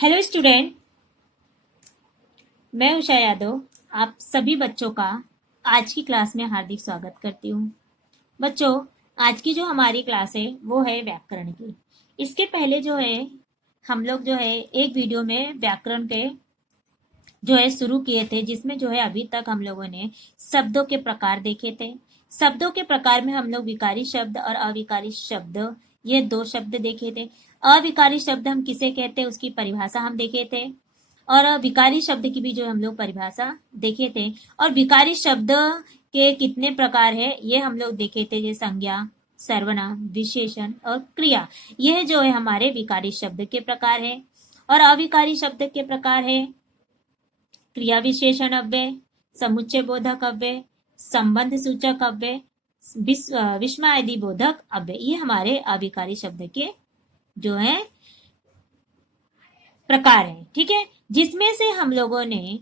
Hello student, मैं उषा यादव आप सभी बच्चों का आज की क्लास में हार्दिक स्वागत करती हूँ। बच्चों, आज की जो हमारी क्लास है वो है व्याकरण की। इसके पहले जो है हम लोग जो है एक वीडियो में व्याकरण के जो है शुरू किए थे, जिसमें जो है अभी तक हम लोगों ने शब्दों के प्रकार देखे थे। शब्दों के प्रकार में हम लोग विकारी शब्द और अविकारी शब्द, ये दो शब्द देखे थे। अविकारी शब्द हम किसे कहते हैं उसकी परिभाषा हम देखे थे, और विकारी शब्द की भी जो हम लोग परिभाषा देखे थे। और विकारी शब्द के कितने प्रकार है ये हम लोग देखे थे, जैसे संज्ञा, सर्वनाम, विशेषण और क्रिया। यह जो है हमारे विकारी शब्द के प्रकार है। और अविकारी शब्द के प्रकार है क्रिया विशेषण अव्यय, समुच्चय बोधक अव्यय, संबंध सूचक अव्यय, विस्मयादि बोधक अव्यय। ये हमारे अविकारी शब्द के जो है प्रकार है। ठीक है, जिसमें से हम लोगों ने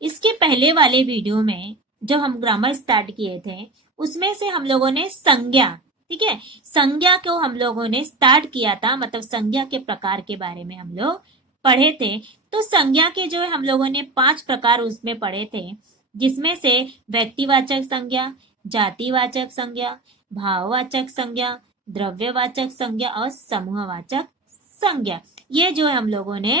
इसके पहले वाले वीडियो में जब हम ग्रामर स्टार्ट किए थे उसमें से हम लोगों ने संज्ञा, ठीक है, संज्ञा को हम लोगों ने स्टार्ट किया था, मतलब संज्ञा के प्रकार के बारे में हम लोग पढ़े थे। तो संज्ञा के जो है हम लोगों ने 5 प्रकार उसमें पढ़े थे, जिसमें से व्यक्तिवाचक संज्ञा, जातिवाचक संज्ञा, भाववाचक संज्ञा, द्रव्यवाचक संज्ञा और समूहवाचक संज्ञा। ये जो है हम लोगों ने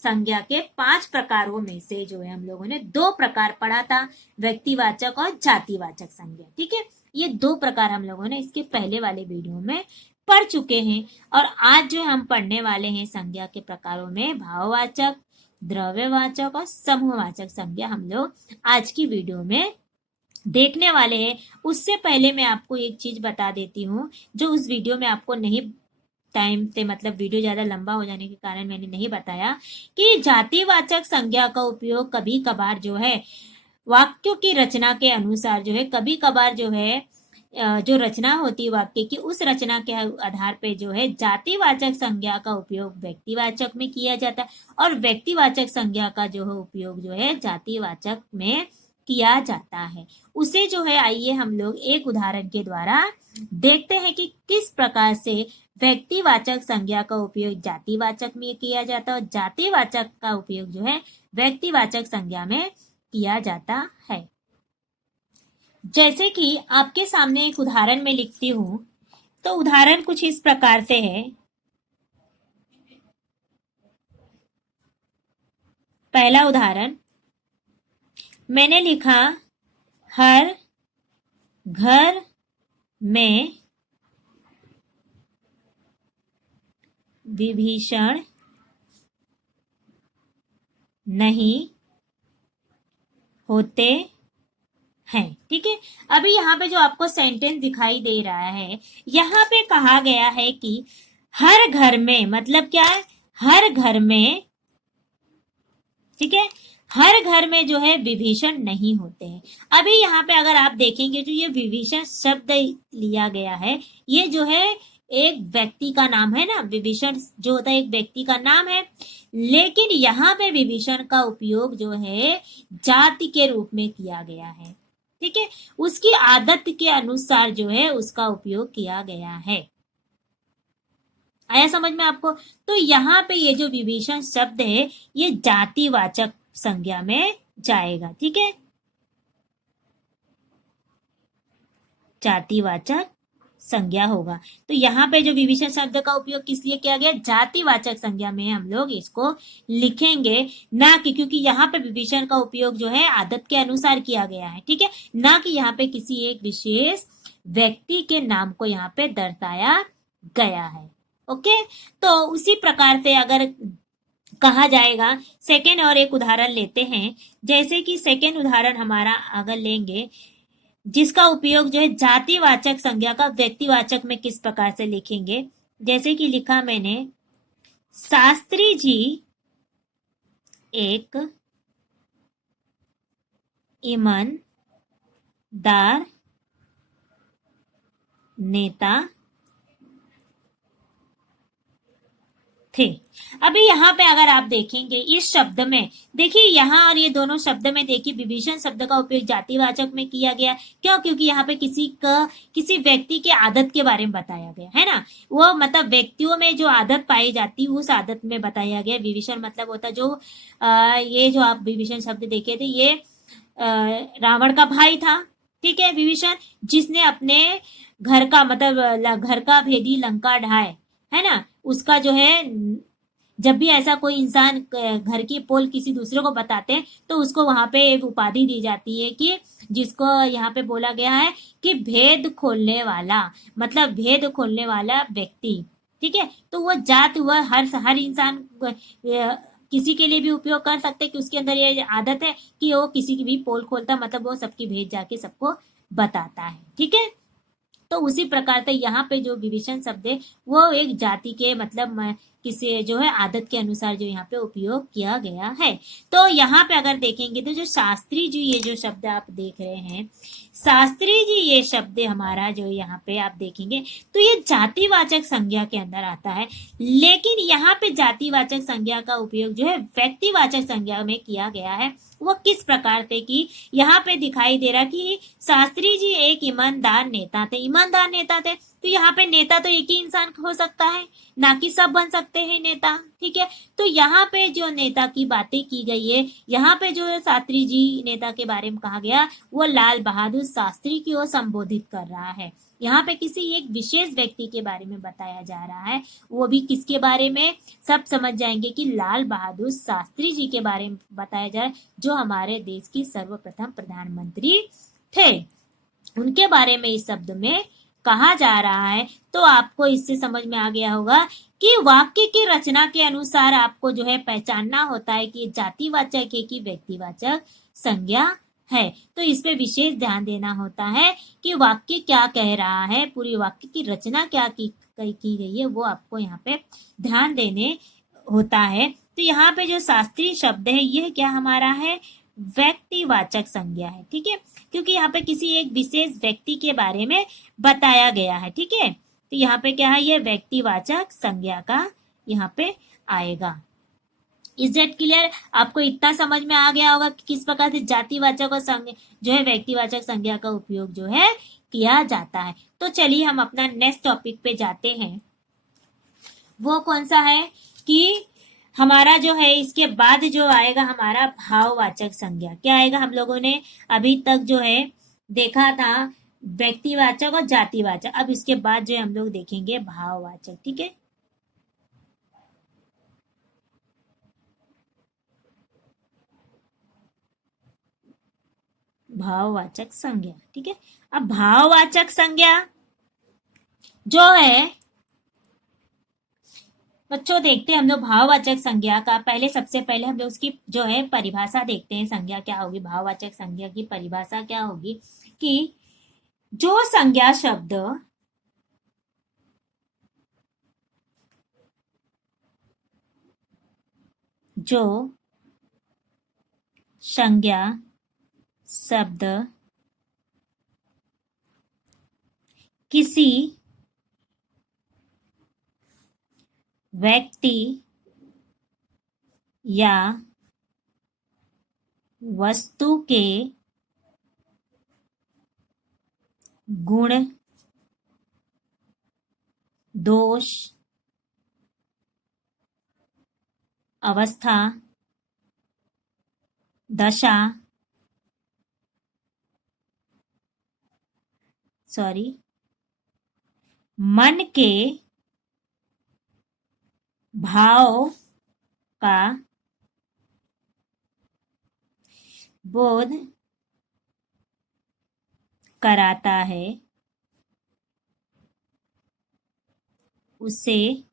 संज्ञा के 5 प्रकारों में से जो है हम लोगों ने 2 प्रकार पढ़ा था, व्यक्तिवाचक और जातिवाचक संज्ञा। ठीक है, ये 2 प्रकार हम लोगों ने इसके पहले वाले वीडियो में पढ़ चुके हैं। और आज जो हम पढ़ने वाले हैं संज्ञा के प्रकारों में भाववाचक, द्रव्यवाचक और समूहवाचक संज्ञा हम लोग आज की वीडियो में देखने वाले हैं। उससे पहले मैं आपको एक चीज बता देती हूँ जो उस वीडियो में आपको नहीं टाइम से, मतलब वीडियो ज्यादा लंबा हो जाने के कारण मैंने नहीं बताया कि जातिवाचक संज्ञा का उपयोग कभी कभार जो है वाक्यों की रचना के अनुसार जो है, कभी कभार जो है जो रचना होती है वाक्य की, उस रचना के आधार पे जो है जातिवाचक संज्ञा का उपयोग व्यक्तिवाचक में किया जाता है, और व्यक्तिवाचक संज्ञा का जो है उपयोग जो है जातिवाचक में किया जाता है। उसे जो है आइए हम लोग एक उदाहरण के द्वारा देखते हैं कि किस प्रकार से व्यक्तिवाचक संज्ञा का उपयोग जातिवाचक में किया जाता है और जातिवाचक का उपयोग जो है व्यक्तिवाचक संज्ञा में किया जाता है। जैसे कि आपके सामने एक उदाहरण में लिखती हूं, तो उदाहरण कुछ इस प्रकार से है। पहला उदाहरण मैंने लिखा, हर घर में विभीषण नहीं होते हैं। ठीक है, अभी यहाँ पे जो आपको सेंटेंस दिखाई दे रहा है, यहाँ पे कहा गया है कि हर घर में, मतलब क्या है, हर घर में, ठीक है, हर घर में जो है विभीषण नहीं होते हैं। अभी यहाँ पे अगर आप देखेंगे जो ये विभीषण शब्द लिया गया है, ये जो है एक व्यक्ति का नाम है ना, विभीषण जो होता है एक व्यक्ति का नाम है, लेकिन यहाँ पे विभीषण का उपयोग जो है जाति के रूप में किया गया है। ठीक है, उसकी आदत के अनुसार जो है उसका उपयोग किया गया है। आया समझ में आपको? तो यहाँ पे ये जो विभीषण शब्द है ये जातिवाचक संज्ञा में जाएगा। ठीक है, जातिवाचक संज्ञा होगा। तो यहाँ पे जो विभीषण शब्द का उपयोग किस लिए किया गया, जातिवाचक संज्ञा में हम लोग इसको लिखेंगे, ना कि, क्योंकि यहाँ पे विभीषण का उपयोग जो है आदत के अनुसार किया गया है। ठीक है, ना कि यहाँ पे किसी एक विशेष व्यक्ति के नाम को यहाँ पे दर्शाया गया है। ओके, तो उसी प्रकार से अगर कहा जाएगा, सेकेंड और एक उदाहरण लेते हैं। जैसे कि सेकेंड उदाहरण हमारा अगर लेंगे, जिसका उपयोग जो है जातिवाचक संज्ञा का व्यक्तिवाचक में किस प्रकार से लिखेंगे, जैसे कि लिखा मैंने, शास्त्री जी एक ईमानदार नेता थे। अभी यहाँ पे अगर आप देखेंगे इस शब्द में, देखिए यहाँ और ये दोनों शब्द में देखिए विभीषण शब्द का उपयोग जातिवाचक में किया गया। क्यों? क्योंकि यहाँ पे किसी व्यक्ति के आदत के बारे में बताया गया है ना। वो मतलब व्यक्तियों में जो आदत पाई जाती उस आदत में बताया गया। विभीषण मतलब होता जो ये जो आप विभीषण शब्द देखे थे ये रावण का भाई था। ठीक है, विभीषण जिसने अपने घर का मतलब घर का भेदी लंका ढाए, है ना। उसका जो है जब भी ऐसा कोई इंसान घर की पोल किसी दूसरे को बताते हैं तो उसको वहां पे एक उपाधि दी जाती है कि जिसको यहाँ पे बोला गया है कि भेद खोलने वाला, मतलब भेद खोलने वाला व्यक्ति। ठीक है, तो वो जात वह हर इंसान किसी के लिए भी उपयोग कर सकते हैं कि उसके अंदर ये आदत है कि वो किसी की भी पोल खोलता, मतलब वो सबकी भेद जाके सबको बताता है। ठीक है, तो उसी प्रकार से यहाँ पे जो विभीषण शब्द है वो एक जाति के मतलब किसी जो है आदत के अनुसार जो यहाँ पे उपयोग किया गया है। तो यहाँ पे अगर देखेंगे तो जो शास्त्री जी ये जो शब्द आप देख रहे हैं, शास्त्री जी ये शब्द हमारा जो यहाँ पे आप देखेंगे तो ये जातिवाचक संज्ञा के अंदर आता है। लेकिन यहाँ पे जातिवाचक संज्ञा का उपयोग जो है व्यक्तिवाचक संज्ञा में किया गया है। वो किस प्रकार से कि यहाँ पे दिखाई दे रहा कि शास्त्री जी एक ईमानदार नेता थे। ईमानदार नेता थे तो यहाँ पे नेता तो एक ही इंसान हो सकता है, ना कि सब बन सकते हैं नेता। ठीक है, तो यहाँ पे जो नेता की बातें की गई है, यहाँ पे जो शास्त्री जी नेता के बारे में कहा गया वो लाल बहादुर शास्त्री की ओर संबोधित कर रहा है। यहाँ पे किसी एक विशेष व्यक्ति के बारे में बताया जा रहा है। वो भी किसके बारे में, सब समझ जाएंगे कि लाल बहादुर शास्त्री जी के बारे में बताया जाए जो हमारे देश की सर्वप्रथम प्रधानमंत्री थे। उनके बारे में इस शब्द में कहा जा रहा है। तो आपको इससे समझ में आ गया होगा कि वाक्य की रचना के अनुसार आपको जो है पहचानना होता है कि जातिवाचक है कि व्यक्तिवाचक संज्ञा है। तो इस पे विशेष ध्यान देना होता है कि वाक्य क्या कह रहा है, पूरी वाक्य की रचना क्या की गई है, वो आपको यहाँ पे ध्यान देने होता है। तो यहाँ पे जो शास्त्रीय शब्द है यह क्या हमारा है, व्यक्तिवाचक संज्ञा है। ठीक है, क्योंकि यहाँ पे किसी एक विशेष व्यक्ति के बारे में बताया गया है। ठीक है, तो यहाँ पे क्या है, ये व्यक्तिवाचक संज्ञा का यहाँ पे आएगा। Is that clear? आपको इतना समझ में आ गया होगा कि किस प्रकार से जातिवाचक और जो है व्यक्तिवाचक संज्ञा का उपयोग जो है किया जाता है। तो चलिए हम अपना नेक्स्ट टॉपिक पे जाते हैं। वो कौन सा है कि हमारा जो है इसके बाद जो आएगा हमारा भाववाचक संज्ञा। क्या आएगा? हम लोगों ने अभी तक जो है देखा था व्यक्तिवाचक और जातिवाचक, अब इसके बाद जो है हम लोग देखेंगे भाववाचक। ठीक है, भाववाचक संज्ञा। ठीक है, अब भाववाचक संज्ञा जो है बच्चों देखते हैं हम लोग भाववाचक संज्ञा का। पहले सबसे पहले हम लोग उसकी जो है परिभाषा देखते हैं। संज्ञा क्या होगी, भाववाचक संज्ञा की परिभाषा क्या होगी कि जो संज्ञा शब्द किसी व्यक्ति या वस्तु के गुण, दोष, अवस्था, दशा, मन के भाव का बोध कराता है, उसे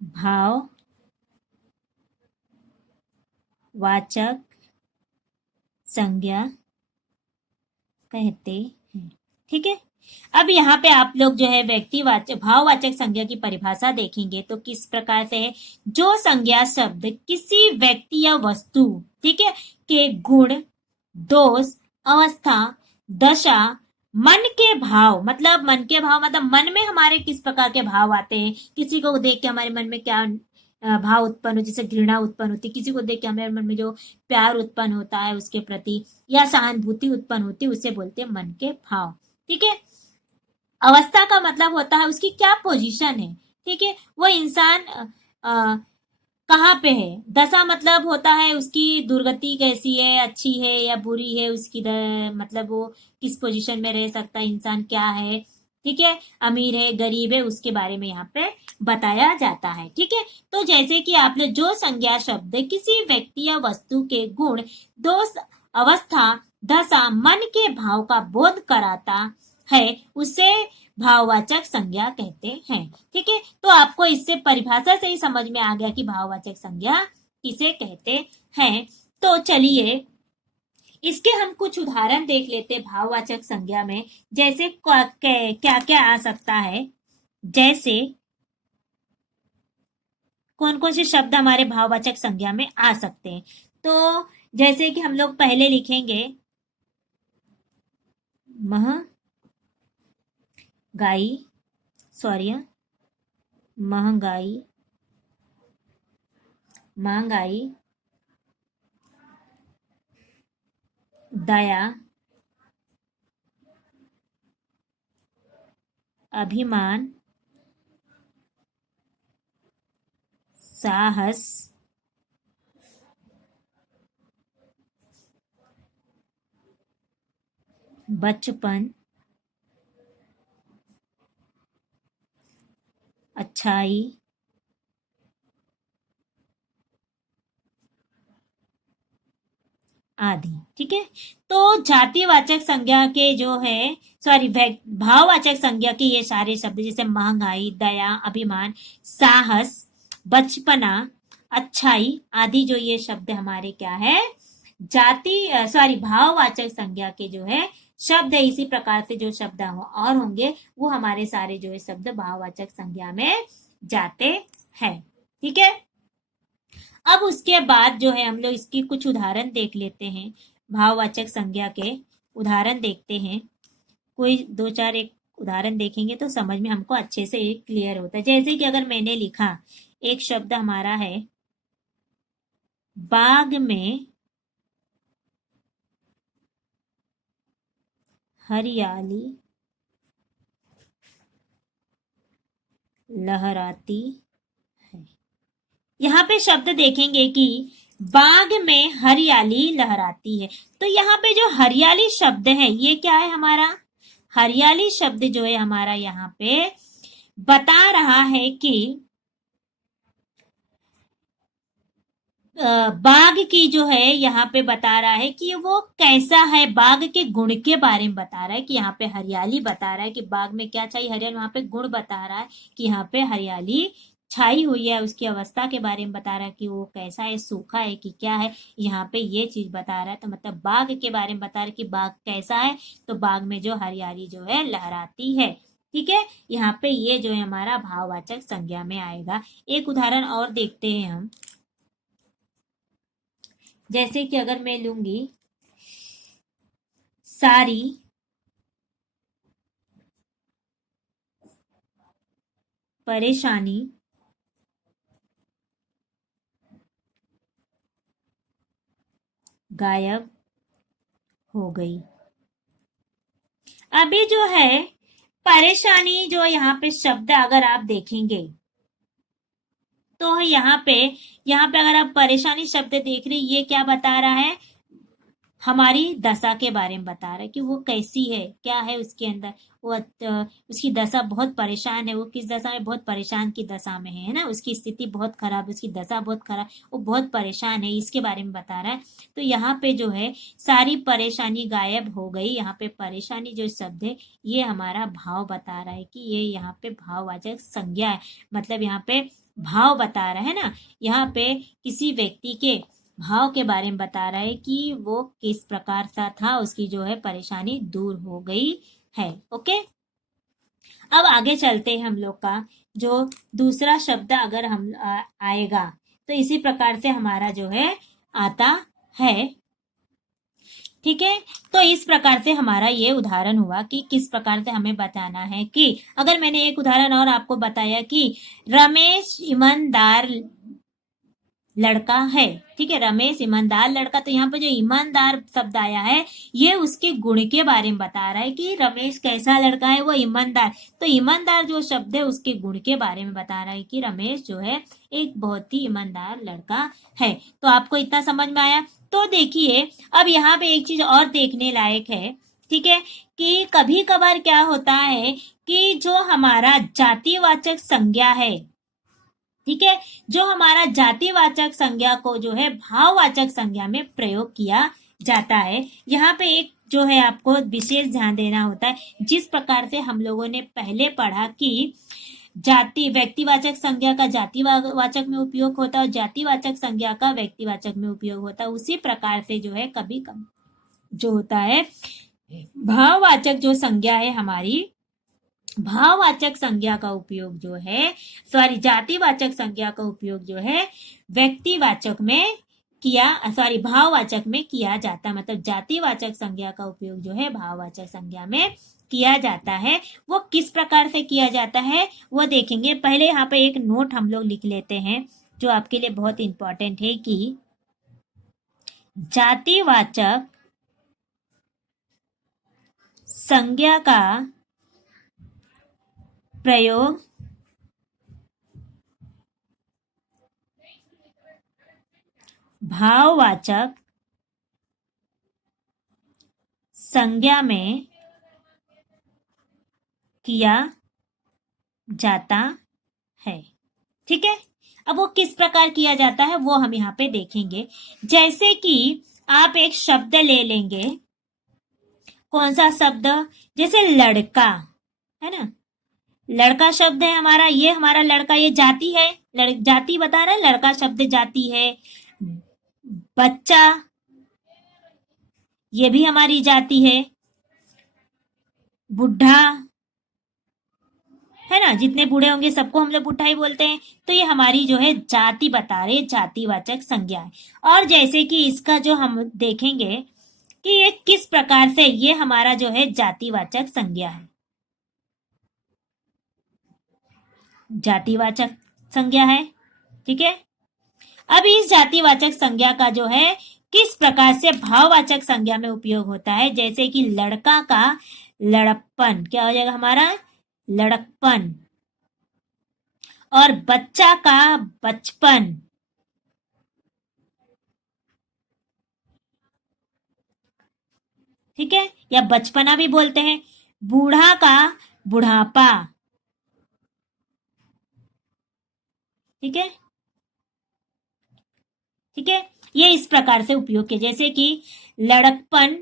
भाववाचक संज्ञा कहते हैं। ठीक है, अब यहाँ पे आप लोग जो है व्यक्तिवाचक भाववाचक संज्ञा की परिभाषा देखेंगे तो किस प्रकार से है, जो संज्ञा शब्द किसी व्यक्ति या वस्तु, ठीक है, के गुण, दोष, अवस्था, दशा, मन के भाव, मतलब मन के भाव मतलब मन में हमारे किस प्रकार के भाव आते हैं, किसी को देख के हमारे मन में क्या भाव उत्पन्न हो, जैसे घृणा उत्पन्न होती है, किसी को देख के हमारे मन में जो प्यार उत्पन्न होता है उसके प्रति, या सहानुभूति उत्पन्न होती है, उसे बोलते हैं मन के भाव। ठीक है। अवस्था का मतलब होता है उसकी क्या पोजीशन है। ठीक है, वो इंसान कहाँ पे है। दशा मतलब होता है उसकी दुर्गति कैसी है, अच्छी है या बुरी है, उसकी मतलब वो किस पोजीशन में रह सकता है, इंसान क्या है। ठीक है, अमीर है गरीब है, उसके बारे में यहाँ पे बताया जाता है। ठीक है, तो जैसे कि आपने जो संज्ञा शब्द किसी व्यक्ति या वस्तु के गुण, दोष, अवस्था, दशा, मन के भाव का बोध कराता है, उसे भाववाचक संज्ञा कहते हैं। ठीक है, तो आपको इससे परिभाषा से ही समझ में आ गया कि भाववाचक संज्ञा किसे कहते हैं। तो चलिए इसके हम कुछ उदाहरण देख लेते हैं भाववाचक संज्ञा में, जैसे क्या क्या आ सकता है, जैसे कौन कौन से शब्द हमारे भाववाचक संज्ञा में आ सकते हैं। तो जैसे कि हम लोग पहले लिखेंगे महंगाई, महंगाई, दया, अभिमान, साहस, बचपन, अच्छाई, आदि। ठीक है, तो जातिवाचक संज्ञा के जो है भाववाचक संज्ञा के ये सारे शब्द, जैसे महंगाई, दया, अभिमान, साहस, बचपना, अच्छाई आदि, जो ये शब्द हमारे क्या है, भाववाचक संज्ञा के जो है शब्द है। इसी प्रकार से जो शब्द और होंगे वो हमारे सारे जो है शब्द भाववाचक संज्ञा में जाते हैं। ठीक है, अब उसके बाद जो है हम लोग इसकी कुछ उदाहरण देख लेते हैं। भाववाचक संज्ञा के उदाहरण देखते हैं, कोई दो चार एक उदाहरण देखेंगे तो समझ में हमको अच्छे से क्लियर होता है। जैसे कि अगर मैंने लिखा, एक शब्द हमारा है बाग में हरियाली लहराती है। यहाँ पे शब्द देखेंगे कि बाग में हरियाली लहराती है, तो यहाँ पे जो हरियाली शब्द है ये क्या है, हमारा हरियाली शब्द जो है हमारा यहाँ पे बता रहा है कि बाग की जो है यहाँ पे बता रहा है कि वो कैसा है, बाग के गुण के बारे में बता रहा है कि यहाँ पे हरियाली बता रहा है कि बाग में क्या चाहिए, हरियाली। वहां पे गुण बता रहा है कि यहाँ पे हरियाली छाई हुई है, उसकी अवस्था के बारे में बता रहा है कि वो कैसा है, सूखा है कि क्या है, यहाँ पे ये चीज बता रहा है। तो मतलब बाग के बारे में बता रहा है कि बाग कैसा है, तो बाग में जो हरियाली जो है लहराती है। ठीक है, यहाँ पे ये जो है हमारा भाववाचक संज्ञा में आएगा। एक उदाहरण और देखते हैं हम, जैसे कि अगर मैं लूंगी सारी परेशानी गायब हो गई। अभी जो है परेशानी जो यहाँ पे शब्द अगर आप देखेंगे तो यहाँ पे अगर आप परेशानी शब्द देख रहे, ये क्या बता रहा है, हमारी दशा के बारे में बता रहा है कि वो कैसी है, क्या है उसके अंदर, वो उसकी दशा बहुत परेशान है, वो किस दशा में, बहुत परेशान की दशा में है ना, उसकी स्थिति बहुत खराब, उसकी दशा बहुत खराब, वो बहुत परेशान है, इसके बारे में बता रहा है। तो यहाँ पे जो है सारी परेशानी गायब हो गई, यहाँ पे परेशानी जो शब्द है ये हमारा भाव बता रहा है कि ये यहाँ पे भाववाचक संज्ञा है, मतलब यहाँ पे भाव बता रहा है ना, यहाँ पे किसी व्यक्ति के भाव के बारे में बता रहा है कि वो किस प्रकार सा था, उसकी जो है परेशानी दूर हो गई है। ओके, अब आगे चलते हैं। हम लोग का जो दूसरा शब्द अगर हम आएगा तो इसी प्रकार से हमारा जो है आता है ठीक है। तो इस प्रकार से हमारा ये उदाहरण हुआ कि किस प्रकार से हमें बताना है कि अगर मैंने एक उदाहरण और आपको बताया कि रमेश ईमानदार लड़का है, ठीक है, रमेश ईमानदार लड़का, तो यहाँ पे जो ईमानदार शब्द आया है ये उसके गुण के बारे में बता रहा है कि रमेश कैसा लड़का है, वो ईमानदार। तो ईमानदार जो शब्द है उसके गुण के बारे में बता रहा है कि रमेश जो है एक बहुत ही ईमानदार लड़का है। तो आपको इतना समझ में आया। तो देखिए अब यहाँ पे एक चीज और देखने लायक है, ठीक है, कि कभी कभार क्या होता है कि जो हमारा जातिवाचक संज्ञा है, ठीक है, जो हमारा जातिवाचक संज्ञा को जो है भाववाचक संज्ञा में प्रयोग किया जाता है। यहाँ पे एक जो है आपको विशेष ध्यान देना होता है, जिस प्रकार से हम लोगों ने पहले पढ़ा कि जाति व्यक्तिवाचक संज्ञा का जातिवाचक में उपयोग होता है और जातिवाचक संज्ञा का व्यक्तिवाचक में उपयोग होता है, उसी प्रकार से जो है कभी कभी जो होता है भाववाचक जो संज्ञा है हमारी, भाववाचक संज्ञा का उपयोग जो है जातिवाचक संज्ञा का उपयोग जो है व्यक्तिवाचक में भाववाचक में किया जाता, मतलब जातिवाचक संज्ञा का उपयोग जो है भाववाचक संज्ञा में किया जाता है। वो किस प्रकार से किया जाता है वो देखेंगे। पहले यहाँ पे एक नोट हम लोग लिख लेते हैं जो आपके लिए बहुत इंपॉर्टेंट है कि जातिवाचक संज्ञा का प्रयोग भाववाचक संज्ञा में किया जाता है, ठीक है। अब वो किस प्रकार किया जाता है वो हम यहाँ पे देखेंगे। जैसे कि आप एक शब्द ले लेंगे, कौन सा शब्द, जैसे लड़का है ना, लड़का शब्द है हमारा, ये हमारा लड़का, ये जाति है, जाति बता रहा है, लड़का शब्द जाति है। बच्चा ये भी हमारी जाति है। बुढ़ा है ना, जितने बूढ़े होंगे सबको हम लोग बुढ़ा ही बोलते हैं। तो ये हमारी जो है जाति बता रहे, जातिवाचक संज्ञा है। और जैसे कि इसका जो हम देखेंगे कि ये किस प्रकार से ये हमारा जो है जातिवाचक संज्ञा है, जातिवाचक संज्ञा है, ठीक है। अब इस जातिवाचक संज्ञा का जो है किस प्रकार से भाववाचक संज्ञा में उपयोग होता है, जैसे कि लड़का का लड़कपन क्या हो जाएगा हमारा, लड़कपन, और बच्चा का बचपन, ठीक है, या बचपना भी बोलते हैं। बूढ़ा का बुढ़ापा, ठीक है, ठीक है। ये इस प्रकार से उपयोग किया, जैसे कि लड़कपन,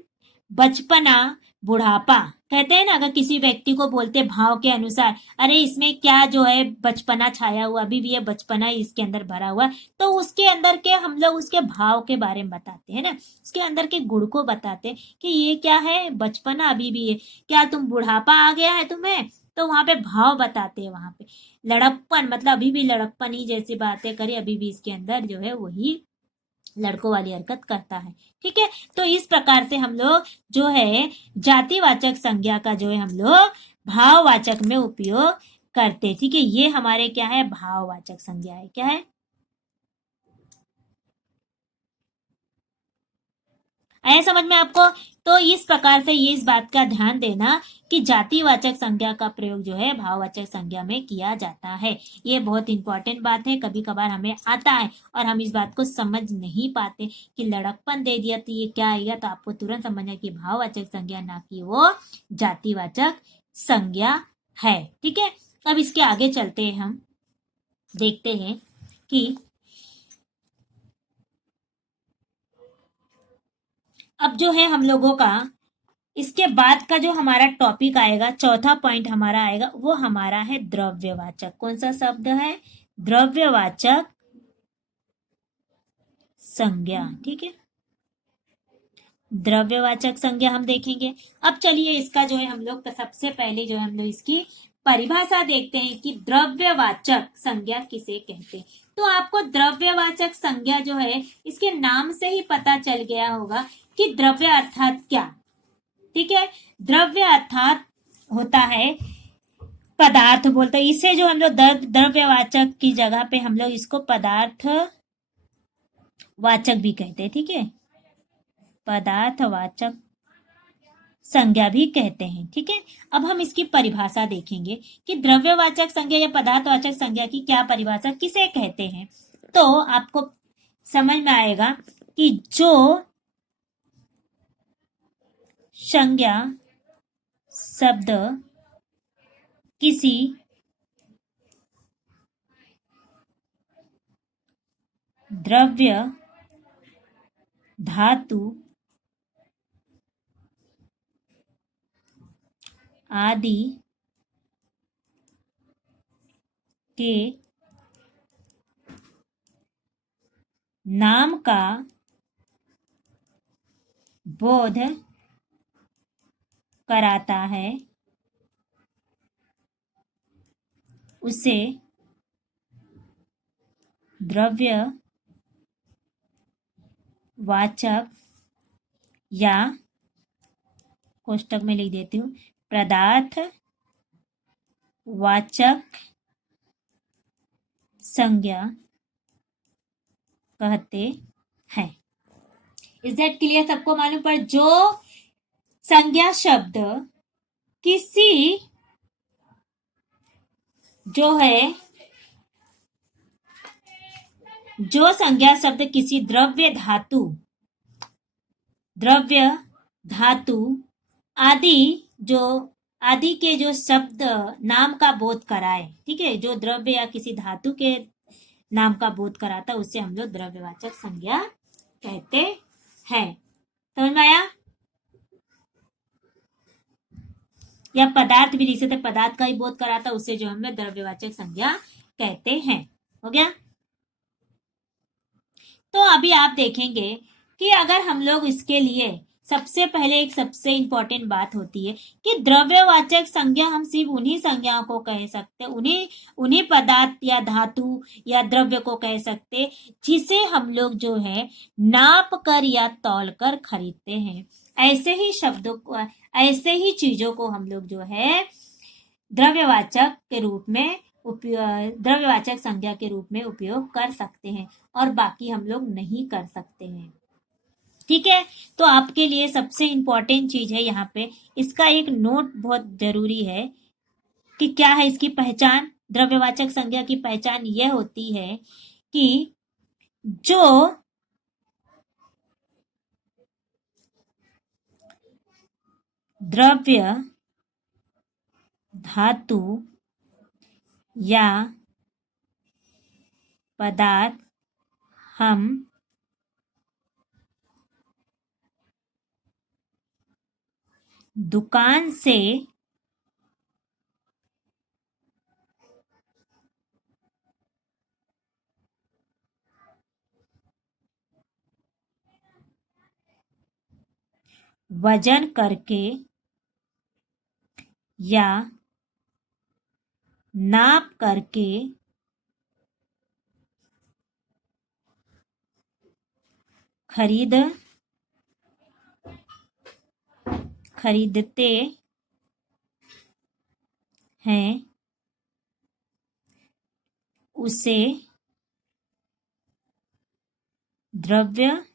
बचपना, बुढ़ापा। कहते हैं ना, अगर किसी व्यक्ति को बोलते भाव के अनुसार, अरे इसमें क्या जो है बचपना छाया हुआ, अभी भी ये बचपना इसके अंदर भरा हुआ, तो उसके अंदर के हम लोग उसके भाव के बारे में बताते हैं ना, उसके अंदर के गुण को बताते हैं कि ये क्या है, बचपना अभी भी है, क्या तुम बुढ़ापा आ गया है तुम्हें, तो वहां पे भाव बताते हैं। वहां पे लड़कपन मतलब अभी भी लड़कपन ही जैसी बातें करे, अभी भी इसके अंदर जो है वही लड़कों वाली हरकत करता है, ठीक है। तो इस प्रकार से हम लोग जो है जातिवाचक संज्ञा का जो है हम लोग भाववाचक में उपयोग करते, ठीक है। ये हमारे क्या है, भाववाचक संज्ञा है, क्या है, आया समझ में आपको। तो इस प्रकार से ये इस बात का ध्यान देना कि जातिवाचक संज्ञा का प्रयोग जो है भाववाचक संज्ञा में किया जाता है। ये बहुत इंपॉर्टेंट बात है, कभी कभार हमें आता है और हम इस बात को समझ नहीं पाते कि लड़कपन दे दिया तो ये क्या आएगा, तो आपको तुरंत समझना कि भाववाचक संज्ञा ना कि वो जातिवाचक संज्ञा है, ठीक है। अब इसके आगे चलते हैं, हम देखते हैं कि अब जो है हम लोगों का इसके बाद का जो हमारा टॉपिक आएगा, चौथा पॉइंट हमारा आएगा, वो हमारा है द्रव्यवाचक। कौन सा शब्द है, द्रव्यवाचक संज्ञा, ठीक है, द्रव्यवाचक संज्ञा हम देखेंगे। अब चलिए इसका जो है हम लोग सबसे पहले जो है हम लोग इसकी परिभाषा देखते हैं कि द्रव्यवाचक संज्ञा किसे कहते हैं। तो आपको द्रव्यवाचक संज्ञा जो है इसके नाम से ही पता चल गया होगा कि द्रव्य अर्थात क्या। ठीक है, द्रव्य अर्थात होता है पदार्थ, बोलते हैं इसे, जो हम लोग द्रव्यवाचक की जगह पे हम लोग इसको पदार्थ वाचक भी कहते हैं। ठीक है, पदार्थवाचक संज्ञा भी कहते हैं। ठीक है, अब हम इसकी परिभाषा देखेंगे कि द्रव्यवाचक संज्ञा या पदार्थवाचक संज्ञा की क्या परिभाषा किसे कहते हैं। तो आपको समझ में आएगा कि जो संज्ञा शब्द किसी द्रव्य, धातु आदि के नाम का बोध कराता है, उसे द्रव्य वाचक या कोष्टक में लिख देती हूँ पदार्थ वाचक संज्ञा कहते हैं। Is that clear? सबको मालूम पड़, जो संज्ञा शब्द किसी जो है, जो संज्ञा शब्द किसी द्रव्य धातु आदि, जो आदि के जो शब्द नाम का बोध कराए। ठीक है, जो द्रव्य या किसी धातु के नाम का बोध कराता, उससे हम लोग द्रव्यवाचक संज्ञा कहते हैं। समझ में आया? या पदार्थ भी लिख सकते, पदार्थ का ही बोध कराता, उससे जो हम लोग द्रव्यवाचक संज्ञा कहते हैं। हो गया? तो अभी आप देखेंगे कि अगर हम लोग इसके लिए सबसे पहले एक सबसे इंपॉर्टेंट बात होती है कि द्रव्यवाचक संज्ञा हम सिर्फ उन्हीं संज्ञाओं को कह सकते, उन्हीं पदार्थ या धातु या द्रव्य को कह सकते जिसे हम लोग जो है नाप कर या तौल कर खरीदते हैं। ऐसे ही शब्दों को, ऐसे ही चीजों को हम लोग जो है द्रव्यवाचक के रूप में द्रव्यवाचक संज्ञा के रूप में उपयोग कर सकते हैं, और बाकी हम लोग नहीं कर सकते हैं। ठीक है, तो आपके लिए सबसे इंपॉर्टेंट चीज है यहाँ पे, इसका एक नोट बहुत जरूरी है कि क्या है इसकी पहचान। द्रव्यवाचक संज्ञा की पहचान यह होती है कि जो द्रव्य, धातु या पदार्थ हम दुकान से वजन करके या नाप करके खरीदते हैं, उसे द्रव्यवाचक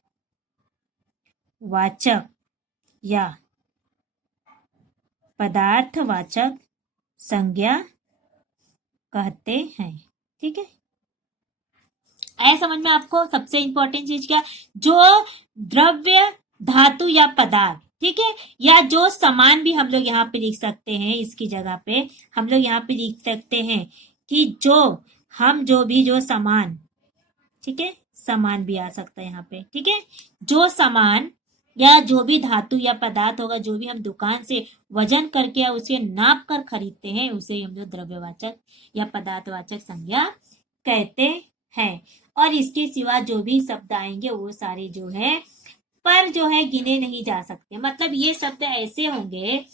या पदार्थवाचक संज्ञा कहते हैं। ठीक है, ऐसा समझ में आपको सबसे इंपॉर्टेंट चीज क्या, जो द्रव्य, धातु या पदार्थ, ठीक है, या जो सामान भी हम लोग यहाँ पे लिख सकते हैं, इसकी जगह पे हम लोग यहाँ पे लिख सकते हैं कि जो सामान, ठीक है, सामान भी आ सकता है यहाँ पे। ठीक है, जो सामान या जो भी धातु या पदार्थ होगा, जो भी हम दुकान से वजन करके या उसे नाप कर खरीदते हैं, उसे हम लोग द्रव्यवाचक या पदार्थवाचक संज्ञा कहते हैं। और इसके सिवा जो भी शब्द आएंगे वो सारे जो है पर जो है गिने नहीं जा सकते। मतलब ये शब्द ऐसे होंगे,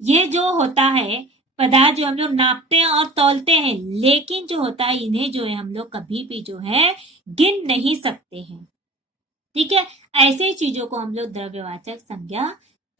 ये जो होता है पदार्थ जो हम लोग नापते हैं और तौलते हैं, लेकिन जो होता है इन्हें जो है हम लोग कभी भी जो है गिन नहीं सकते हैं। ठीक है, ऐसे ही चीजों को हम लोग द्रव्यवाचक संज्ञा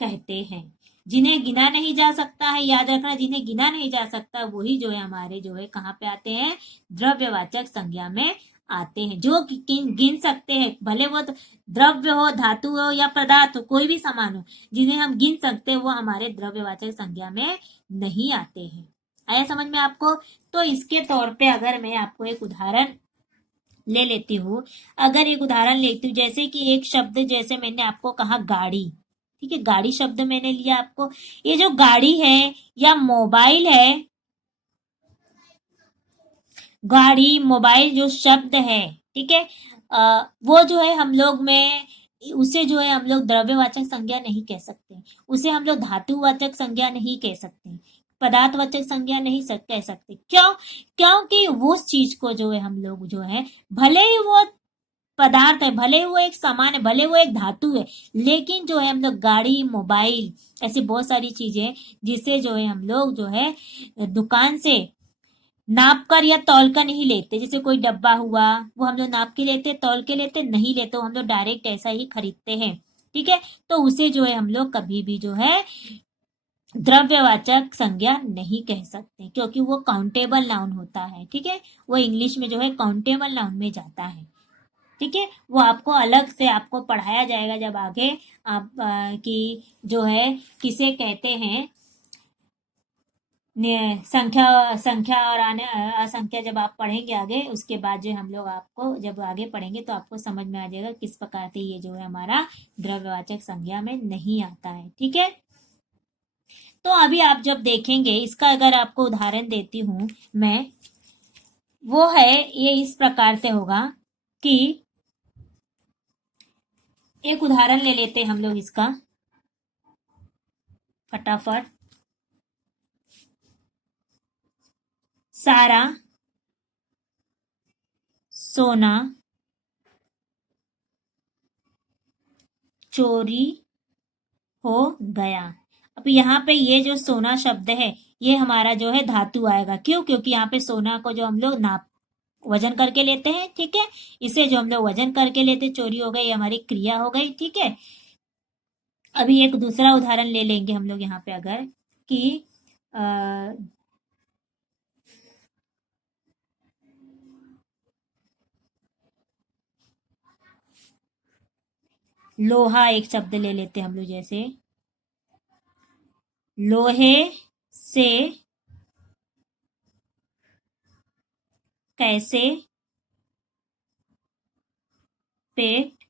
कहते हैं, जिन्हें गिना नहीं जा सकता है। याद रखना, जिन्हें गिना नहीं जा सकता वही जो है हमारे जो है कहाँ पे आते हैं, द्रव्यवाचक संज्ञा में आते हैं। जो गिन सकते हैं, भले वो तो द्रव्य हो, धातु हो या पदार्थ हो, कोई भी सामान हो, जिन्हें हम गिन सकते हैं वो हमारे द्रव्यवाचक संज्ञा में नहीं आते हैं। आया समझ में आपको? तो इसके तौर पे अगर मैं आपको एक उदाहरण ले लेती हूँ, अगर एक उदाहरण लेती हूँ, जैसे कि एक शब्द, जैसे मैंने आपको कहा गाड़ी, ठीक है, गाड़ी शब्द मैंने लिया आपको। ये जो गाड़ी है या मोबाइल है, गाड़ी मोबाइल जो शब्द है, ठीक है, वो जो है हम लोग में, उसे जो है हम लोग द्रव्यवाचक संज्ञा नहीं कह सकते, उसे हम लोग धातुवाचक संज्ञा नहीं कह सकते, पदार्थवाचक संज्ञा नहीं कह सकते। क्यों? क्योंकि उस चीज को जो है हम लोग जो है, भले ही वो पदार्थ है, भले वो एक सामान है, भले वो एक धातु है, लेकिन जो है हम लोग गाड़ी, मोबाइल, ऐसी बहुत सारी चीजें जिसे जो है हम लोग जो है दुकान से नाप कर या तौल कर नहीं लेते। जैसे कोई डब्बा हुआ, वो हम लोग नाप के लेते, तौल के लेते नहीं लेते, हम लोग डायरेक्ट ऐसा ही खरीदते हैं, ठीक है। तो उसे जो है हम लोग कभी भी जो है द्रव्यवाचक संज्ञा नहीं कह सकते, क्योंकि वो काउंटेबल नाउन होता है, ठीक है, वो इंग्लिश में जो है काउंटेबल नाउन में जाता है, ठीक है। वो आपको अलग से आपको पढ़ाया जाएगा जब आगे आप की जो है किसे कहते हैं संख्या, संख्या और असंख्या जब आप पढ़ेंगे आगे, उसके बाद जो हम लोग आपको जब आगे पढ़ेंगे तो आपको समझ में आ जाएगा किस प्रकार से ये जो है हमारा द्रव्यवाचक संज्ञा में नहीं आता है, ठीक है। तो अभी आप जब देखेंगे, इसका अगर आपको उदाहरण देती हूं मैं, वो है ये इस प्रकार से होगा कि एक उदाहरण ले लेते हैं हम लोग इसका फटाफट। सारा सोना चोरी हो गया। अब यहाँ पे ये जो सोना शब्द है, ये हमारा जो है धातु आएगा। क्यों? क्योंकि यहाँ पे सोना को जो हम लोग नाप वजन करके लेते हैं, ठीक है, इसे जो हम लोग वजन करके लेते, चोरी हो गई, हमारी क्रिया हो गई, ठीक है। अभी एक दूसरा उदाहरण ले लेंगे हम लोग यहाँ पे, अगर कि लोहा एक शब्द ले लेते हैं हम लोग, जैसे लोहे से कैसे पेट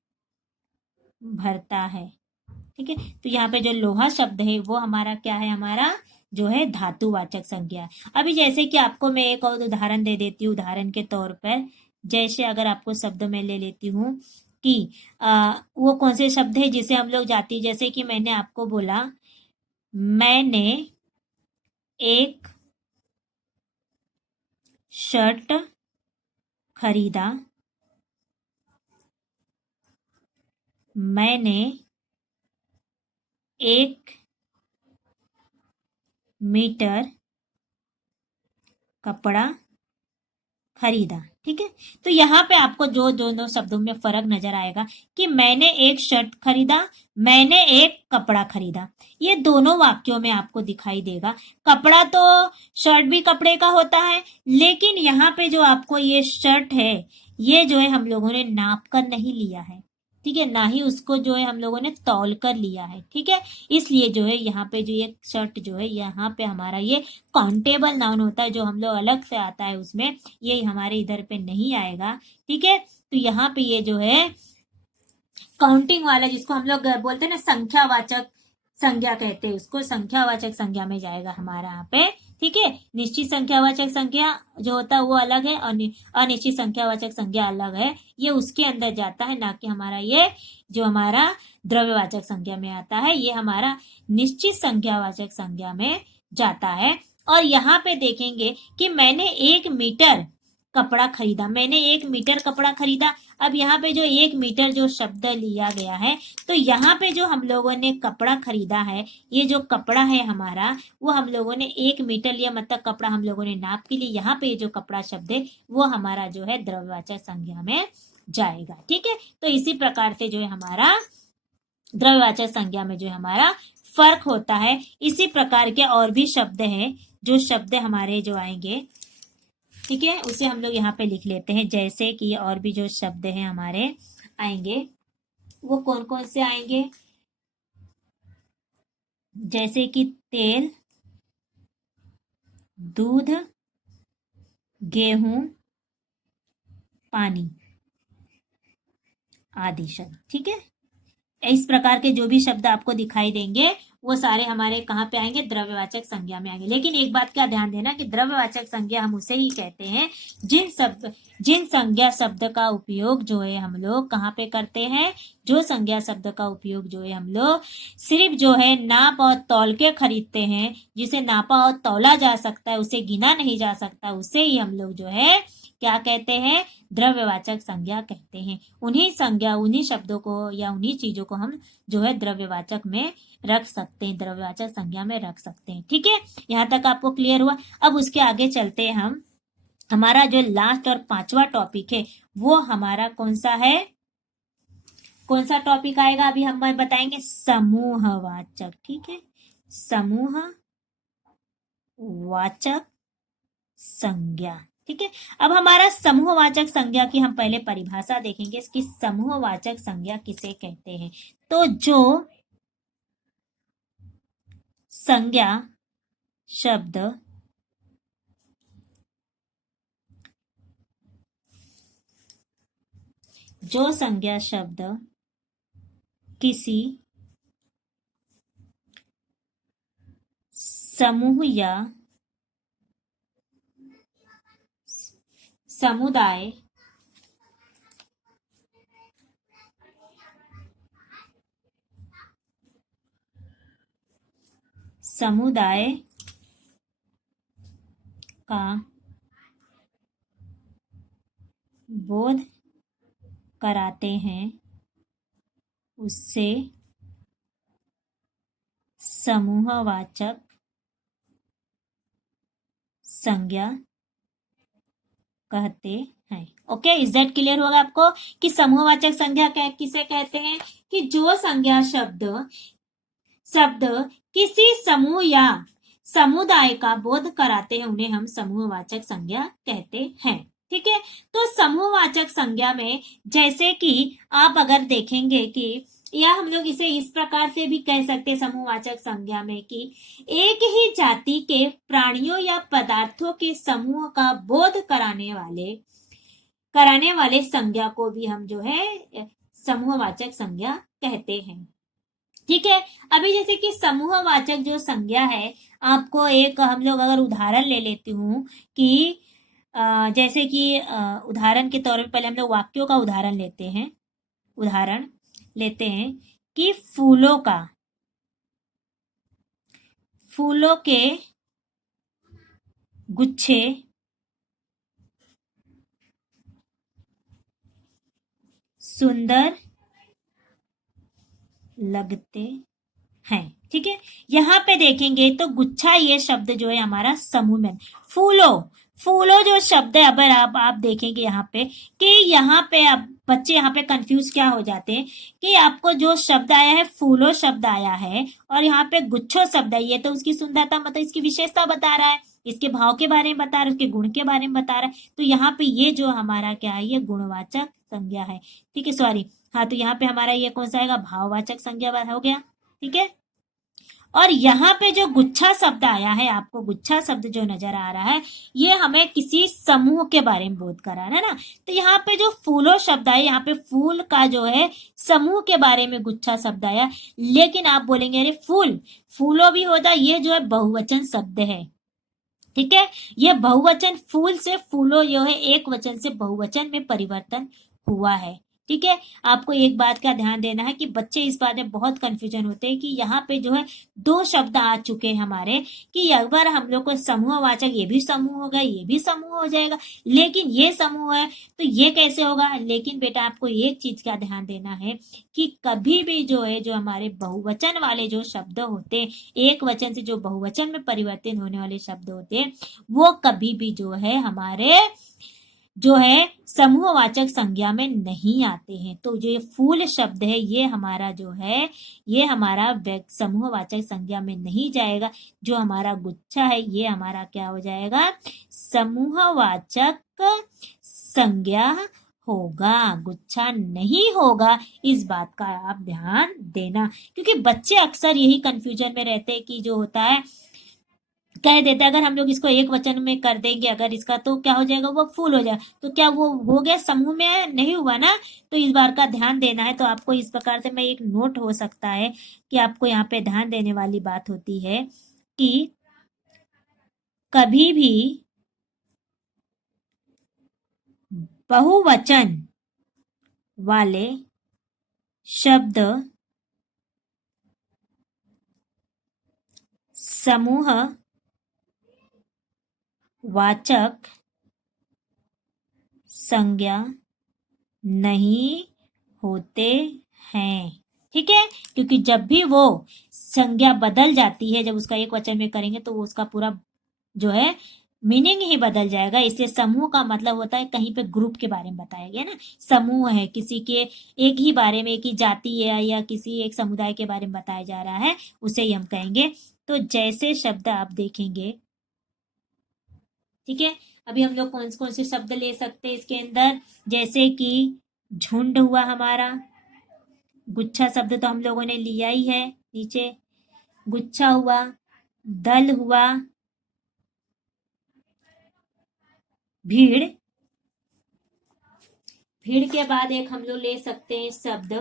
भरता है, ठीक है। तो यहाँ पे जो लोहा शब्द है वो हमारा क्या है, हमारा जो है धातुवाचक संज्ञा। अभी जैसे कि आपको मैं एक और उदाहरण दे देती हूँ, उदाहरण के तौर पर, जैसे अगर आपको शब्द में ले लेती हूँ कि वो कौन से शब्द है जिसे हम लोग जाती, जैसे कि मैंने आपको बोला मैंने एक शर्ट खरीदा, मैंने एक मीटर कपड़ा खरीदा, ठीक है। तो यहाँ पे आपको जो दोनों शब्दों में फर्क नजर आएगा कि मैंने एक शर्ट खरीदा, मैंने एक कपड़ा खरीदा, ये दोनों वाक्यों में आपको दिखाई देगा। कपड़ा तो शर्ट भी कपड़े का होता है, लेकिन यहाँ पे जो आपको ये शर्ट है, ये जो है हम लोगों ने नाप कर नहीं लिया है, ठीक है, ना ही उसको जो है हम लोगों ने तौल कर लिया है, ठीक है। इसलिए जो है यहाँ पे जो ये शर्ट जो है, यहाँ पे हमारा ये काउंटेबल नाउन होता है, जो हम लोग अलग से आता है उसमें, ये हमारे इधर पे नहीं आएगा, ठीक है। तो यहाँ पे ये जो है काउंटिंग वाला, जिसको हम लोग बोलते हैं ना संख्यावाचक संज्ञा कहते हैं, उसको संख्यावाचक संज्ञा में जाएगा हमारा यहाँ पे, ठीक है। निश्चित संख्यावाचक संज्ञा जो होता है वो अलग है, और अनिश्चित संख्यावाचक संज्ञा अलग है, ये उसके अंदर जाता है, ना कि हमारा ये जो हमारा द्रव्यवाचक संज्ञा में आता है, ये हमारा निश्चित संख्यावाचक संज्ञा में जाता है। और यहाँ पे देखेंगे कि मैंने 1 मीटर कपड़ा खरीदा, मैंने 1 मीटर कपड़ा खरीदा। अब यहाँ पे जो 1 मीटर जो शब्द लिया गया है, तो यहाँ पे जो हम लोगों ने कपड़ा खरीदा है, ये जो कपड़ा है हमारा, वो हम लोगों ने 1 मीटर लिया, मतलब कपड़ा हम लोगों ने नाप के लिए, यहाँ पे जो कपड़ा शब्द है वो हमारा जो है द्रव्यवाचक संज्ञा में जाएगा। ठीक है, तो इसी प्रकार से जो है हमारा द्रव्यवाचक संज्ञा में जो है हमारा फर्क होता है। इसी प्रकार के और भी शब्द हैं, जो शब्द हमारे जो आएंगे, ठीक है, उसे हम लोग यहाँ पे लिख लेते हैं। जैसे कि और भी जो शब्द हैं हमारे आएंगे, वो कौन कौन से आएंगे, जैसे कि तेल, दूध, गेहूं, पानी आदि शब्द। ठीक है, इस प्रकार के जो भी शब्द आपको दिखाई देंगे वो सारे हमारे कहाँ पे आएंगे, द्रव्यवाचक संज्ञा में आएंगे। लेकिन एक बात का ध्यान देना कि द्रव्यवाचक संज्ञा हम उसे ही कहते हैं जिन संज्ञा शब्द का उपयोग जो है हम लोग कहाँ पे करते हैं, जो संज्ञा शब्द का उपयोग जो है हम लोग सिर्फ जो है नाप और तौल के खरीदते हैं, जिसे नापा और तौला जा सकता है, उसे गिना नहीं जा सकता, उसे ही हम लोग जो है क्या कहते हैं, द्रव्यवाचक संज्ञा कहते हैं। उन्हीं शब्दों को या उन्हीं चीजों को हम जो है द्रव्यवाचक में रख सकते हैं, द्रव्यवाचक संज्ञा में रख सकते हैं। ठीक है, यहाँ तक आपको क्लियर हुआ। अब उसके आगे चलते हैं हम। हमारा जो लास्ट और 5वां टॉपिक है वो हमारा कौन सा है, कौन सा टॉपिक आएगा अभी हम बताएंगे, समूहवाचक। ठीक है, समूहवाचक संज्ञा। ठीक है, अब हमारा समूहवाचक संज्ञा की हम पहले परिभाषा देखेंगे, इसकी समूहवाचक संज्ञा किसे कहते हैं। तो जो संज्ञा शब्द किसी समूह या समुदाय का बोध कराते हैं, उससे समूहवाचक संज्ञा कहते हैं। ओके, इज दैट क्लियर होगा आपको कि समूहवाचक संज्ञा किसे कहते हैं, कि जो संज्ञा शब्द किसी समूह या समुदाय का बोध कराते हैं, उन्हें हम समूहवाचक संज्ञा कहते हैं। ठीक है, तो समूहवाचक संज्ञा में जैसे कि आप अगर देखेंगे कि या हम लोग इसे इस प्रकार से भी कह सकते हैं समूहवाचक संज्ञा में कि एक ही जाति के प्राणियों या पदार्थों के समूह का बोध कराने वाले संज्ञा को भी हम जो है समूहवाचक संज्ञा कहते हैं। ठीक है, अभी जैसे कि समूहवाचक जो संज्ञा है, आपको एक हम लोग अगर उदाहरण ले लेती हूँ कि जैसे कि उदाहरण के तौर पे पहले हम लोग वाक्यों का उदाहरण लेते हैं कि फूलों के गुच्छे सुंदर लगते हैं। ठीक है, यहाँ पे देखेंगे तो गुच्छा ये शब्द जो है हमारा समूह में, फूलों जो शब्द है, अगर आप देखेंगे यहाँ पे कि यहाँ पे आप बच्चे यहाँ पे कंफ्यूज क्या हो जाते हैं कि आपको जो शब्द आया है फूलों शब्द आया है और यहाँ पे गुच्छो शब्द है, ये तो उसकी सुंदरता मतलब इसकी विशेषता बता रहा है, इसके भाव के बारे में बता रहा है, उसके गुण के बारे में बता रहा है। तो यहाँ पे ये जो हमारा क्या है, ये गुणवाचक संज्ञा है। ठीक है, सॉरी, हाँ, तो यहाँ पे हमारा ये कौन सा आएगा, भाववाचक संज्ञा हो गया। ठीक है, और यहाँ पे जो गुच्छा शब्द आया है, आपको गुच्छा शब्द जो नजर आ रहा है, ये हमें किसी समूह के बारे में बोध करा रहा है ना। तो यहाँ पे जो फूलों शब्द आया, यहाँ पे फूल का जो है समूह के बारे में गुच्छा शब्द आया, लेकिन आप बोलेंगे अरे फूलों भी होता, ये जो है बहुवचन शब्द है। ठीक है, ये बहुवचन, फूल से फूलों जो है एक वचन से बहुवचन में परिवर्तन हुआ है। ठीक है, आपको एक बात का ध्यान देना है कि बच्चे इस बात में बहुत कंफ्यूजन होते हैं कि यहाँ पे जो है दो शब्द आ चुके हैं हमारे कि अगर हम लोग को समूहवाचक, ये भी समूह होगा, ये भी समूह हो जाएगा, लेकिन ये समूह है तो ये कैसे होगा। लेकिन बेटा आपको एक चीज का ध्यान देना है कि कभी भी जो है जो हमारे बहुवचन वाले जो शब्द होते हैं, एक वचन से जो बहुवचन में परिवर्तित होने वाले शब्द होते हैं, वो कभी भी जो है हमारे जो है समूहवाचक संज्ञा में नहीं आते हैं। तो जो ये फूल शब्द है ये हमारा जो है ये हमारा समूहवाचक संज्ञा में नहीं जाएगा। जो हमारा गुच्छा है ये हमारा क्या हो जाएगा, समूहवाचक संज्ञा होगा, गुच्छा नहीं होगा। इस बात का आप ध्यान देना, क्योंकि बच्चे अक्सर यही कंफ्यूजन में रहते हैं कि जो होता है कह देते हैं अगर हम लोग इसको एक वचन में कर देंगे अगर इसका, तो क्या हो जाएगा, वो फूल हो जाएगा। तो क्या वो हो गया, समूह में नहीं हुआ ना। तो इस बार का ध्यान देना है। तो आपको इस प्रकार से मैं एक नोट हो सकता है कि आपको यहाँ पे ध्यान देने वाली बात होती है कि कभी भी बहुवचन वाले शब्द समूह वाचक संज्ञा नहीं होते हैं। ठीक है, क्योंकि जब भी वो संज्ञा बदल जाती है, जब उसका एक वचन में करेंगे तो वो उसका पूरा जो है मीनिंग ही बदल जाएगा। इसलिए समूह का मतलब होता है, कहीं पे ग्रुप के बारे में बताया गया ना, समूह है किसी के एक ही बारे में, एक ही जाति है या किसी एक समुदाय के बारे में बताया जा रहा है, उसे ही हम कहेंगे। तो जैसे शब्द आप देखेंगे, ठीक है, अभी हम लोग कौन से शब्द ले सकते हैं इसके अंदर, जैसे कि झुंड हुआ हमारा, गुच्छा शब्द तो हम लोगों ने लिया ही है नीचे, गुच्छा हुआ, दल हुआ, भीड़, भीड़ के बाद एक हम लोग ले सकते हैं शब्द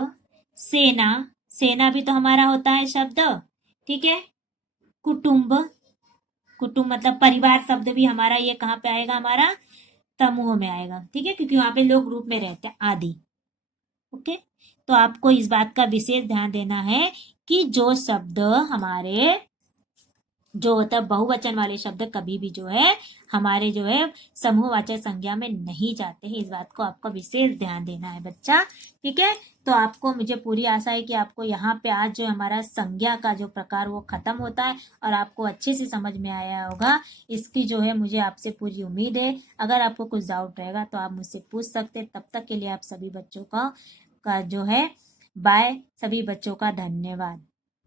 सेना, सेना भी तो हमारा होता है शब्द। ठीक है, कुटुंब, कुटुंब मतलब परिवार शब्द भी हमारा ये कहाँ पे आएगा, हमारा समूह में आएगा। ठीक है, क्योंकि वहां पे लोग ग्रुप में रहते हैं आदि। ओके, तो आपको इस बात का विशेष ध्यान देना है कि जो शब्द हमारे जो होता है बहुवचन वाले शब्द कभी भी जो है हमारे जो है समूहवाचक संज्ञा में नहीं जाते हैं। इस बात को आपको विशेष ध्यान देना है बच्चा। ठीक है, तो आपको, मुझे पूरी आशा है कि आपको यहाँ पे आज जो हमारा संज्ञा का जो प्रकार वो खत्म होता है और आपको अच्छे से समझ में आया होगा। इसकी जो है मुझे आपसे पूरी उम्मीद है। अगर आपको कुछ डाउट रहेगा तो आप मुझसे पूछ सकते हैं। तब तक के लिए आप सभी बच्चों का जो है बाय, सभी बच्चों का धन्यवाद।